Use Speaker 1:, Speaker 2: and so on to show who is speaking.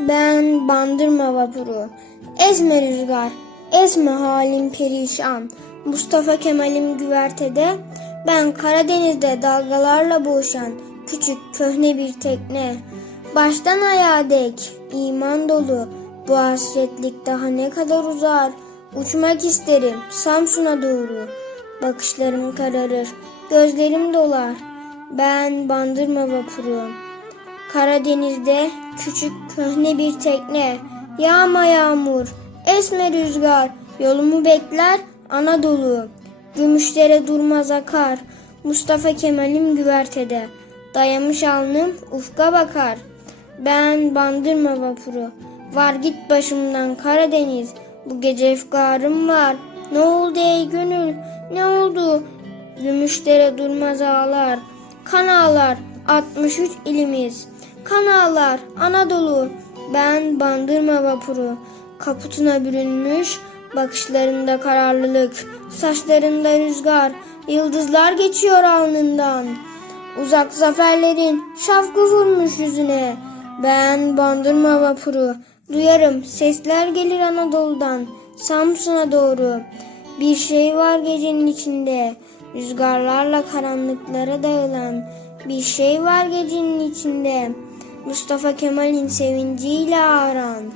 Speaker 1: Ben bandırma vapuru. Ezme rüzgar, ezme halim perişan. Mustafa Kemal'im güvertede, ben Karadeniz'de dalgalarla boğuşan küçük köhne bir tekne. Baştan ayağa dek, iman dolu, bu hasretlik daha ne kadar uzar. Uçmak isterim Samsun'a doğru. Bakışlarım kararır, gözlerim dolar. Ben bandırma vapuru. Karadeniz'de küçük köhne bir tekne. Yağma yağmur, esme rüzgar. Yolumu bekler Anadolu. Gümüşlere durmaz akar. Mustafa Kemal'im güvertede. Dayamış alnım ufka bakar. Ben bandırma vapuru. Var git başımdan Karadeniz. Bu gece efkarım var. Ne oldu ey gönül? Ne oldu? Gümüşlere durmaz ağlar. Kan ağlar 63 ilimiz. Kan ağlar Anadolu. Ben bandırma vapuru. Kaputuna bürünmüş. Bakışlarında kararlılık. Saçlarında rüzgar. Yıldızlar geçiyor alnından. Uzak zaferlerin şafkı vurmuş yüzüne. Ben bandırma vapuru. Duyarım sesler gelir Anadolu'dan. Samsun'a doğru. Bir şey var gecenin içinde. Rüzgarlarla karanlıklara dağılan. Bir şey var gecenin içinde. Mustafa Kemal'in sevinciyle ağıran.